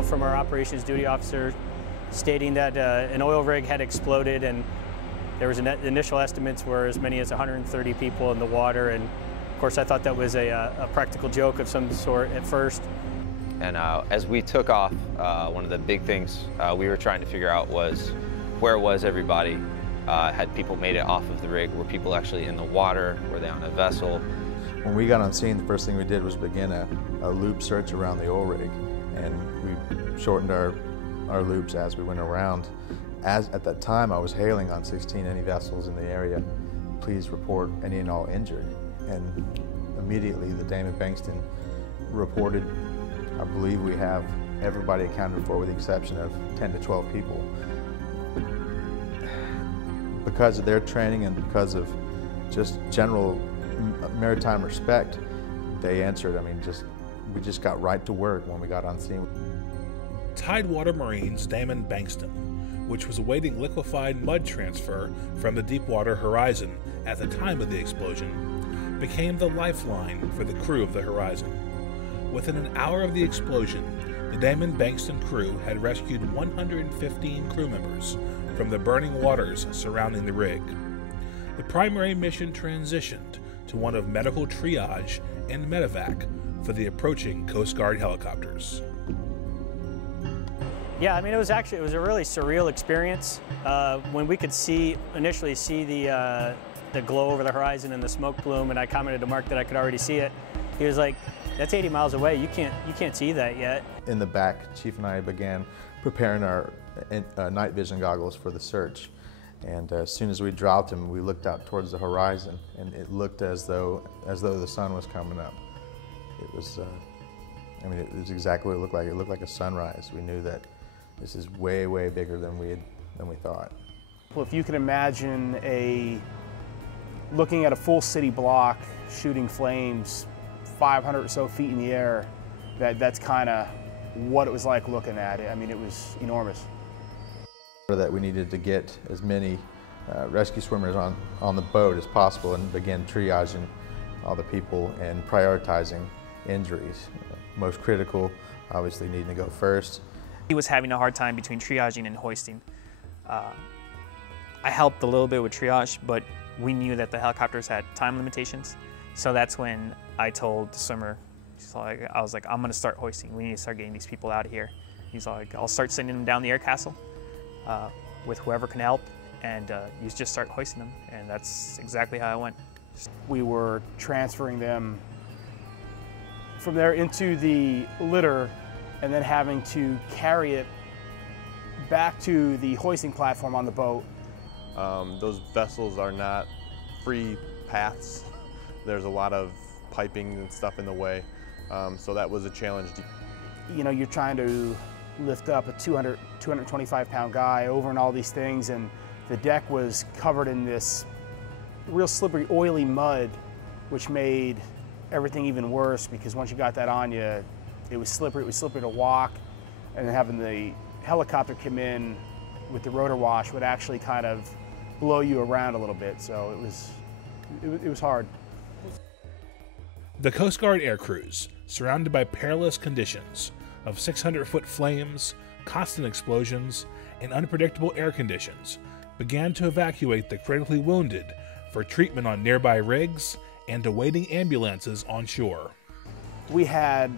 call from our operations duty officer stating that an oil rig had exploded, and there was initial estimates were as many as 130 people in the water. And of course, I thought that was a practical joke of some sort at first. And as we took off, one of the big things we were trying to figure out was where was everybody? Had people made it off of the rig? Were people actually in the water? Were they on a vessel? When we got on scene, the first thing we did was begin a loop search around the oil rig, and we shortened our loops as we went around. At that time, I was hailing on 16 any vessels in the area. Please report any and all injured. And immediately, the Damon Bankston reported, I believe we have everybody accounted for with the exception of 10 to 12 people. Because of their training and because of just general maritime respect, they answered. I mean, we just got right to work when we got on scene. Tidewater Marine's Damon Bankston, which was awaiting liquefied mud transfer from the Deepwater Horizon at the time of the explosion, became the lifeline for the crew of the Horizon. Within an hour of the explosion, the Damon Bankston crew had rescued 115 crew members from the burning waters surrounding the rig. The primary mission transitioned to one of medical triage and medevac for the approaching Coast Guard helicopters. Yeah, I mean, it was a really surreal experience. When we could initially see the glow over the horizon and the smoke plume, and I commented to Mark that I could already see it. He was like, "That's 80 miles away. You can't see that yet." In the back, Chief and I began preparing our night vision goggles for the search. And as soon as we dropped them, we looked out towards the horizon, and it looked as though the sun was coming up. It was, I mean, it was exactly what it looked like. It looked like a sunrise. We knew that this is way, way bigger than we thought. Well, if you can imagine looking at a full city block shooting flames 500 or so feet in the air, that's kind of what it was like looking at it. I mean, it was enormous. That we needed to get as many rescue swimmers on the boat as possible and begin triaging all the people and prioritizing injuries. Most critical, obviously, needing to go first. He was having a hard time between triaging and hoisting. I helped a little bit with triage, but we knew that the helicopters had time limitations. So that's when I told the swimmer, I was like, "I'm gonna start hoisting. We need to start getting these people out of here." He's like, "I'll start sending them down the air castle with whoever can help, and you just start hoisting them." And that's exactly how it went. We were transferring them from there into the litter and then having to carry it back to the hoisting platform on the boat. Those vessels are not free paths. There's a lot of piping and stuff in the way, so that was a challenge. You know, you're trying to lift up a 225-pound guy over and all these things, and the deck was covered in this real slippery, oily mud, which made everything even worse because once you got that on you, it was slippery to walk, and then having the helicopter come in with the rotor wash would actually kind of blow you around a little bit, so it was hard. The Coast Guard air crews, surrounded by perilous conditions of 600-foot flames, constant explosions, and unpredictable air conditions, began to evacuate the critically wounded for treatment on nearby rigs and awaiting ambulances on shore. We had,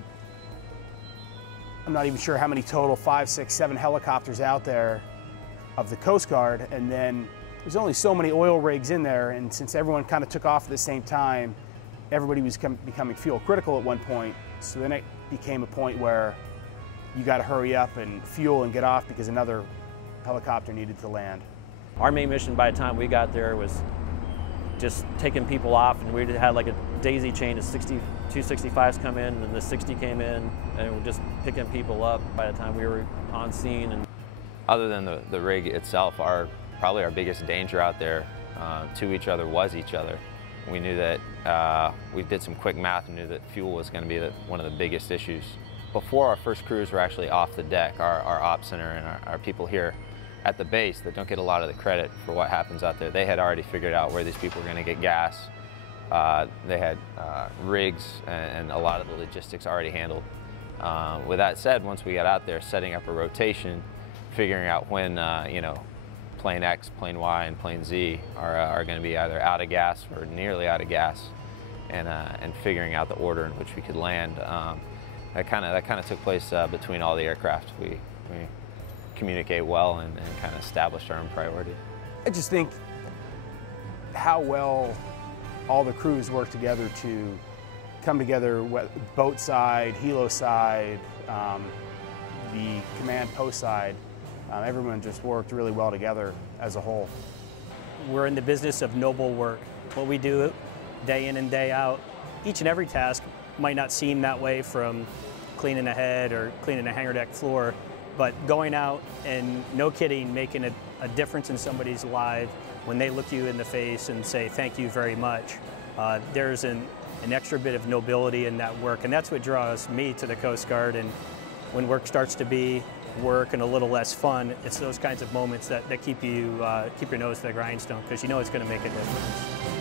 I'm not even sure how many total, 5, 6, 7 helicopters out there of the Coast Guard, and then there's only so many oil rigs in there, and since everyone kind of took off at the same time, everybody was becoming fuel critical at one point, so then it became a point where you got to hurry up and fuel and get off because another helicopter needed to land. Our main mission by the time we got there was just taking people off, and we had like a daisy chain of 265s come in, and the 60 came in, and we're just picking people up by the time we were on scene. And other than the rig itself, probably our biggest danger out there to each other was each other. We knew that, we did some quick math and knew that fuel was going to be one of the biggest issues. Before our first crews were actually off the deck, our ops center and our people here at the base that don't get a lot of the credit for what happens out there, they had already figured out where these people were going to get gas. They had rigs and a lot of the logistics already handled. With that said, once we got out there, setting up a rotation, figuring out when, you know, plane X, plane Y, and plane Z are going to be either out of gas or nearly out of gas, and figuring out the order in which we could land. That kind of took place between all the aircraft. We communicate well and kind of establish our own priority. I just think how well all the crews work together to come together, boat side, helo side, the command post side. Everyone just worked really well together as a whole. We're in the business of noble work. What we do day in and day out, each and every task might not seem that way, from cleaning a head or cleaning a hangar deck floor, but going out and, no kidding, making a difference in somebody's life when they look you in the face and say thank you very much. There's an extra bit of nobility in that work, and that's what draws me to the Coast Guard. And when work starts to be work and a little less fun, it's those kinds of moments that keep your nose to the grindstone, because you know it's going to make a difference.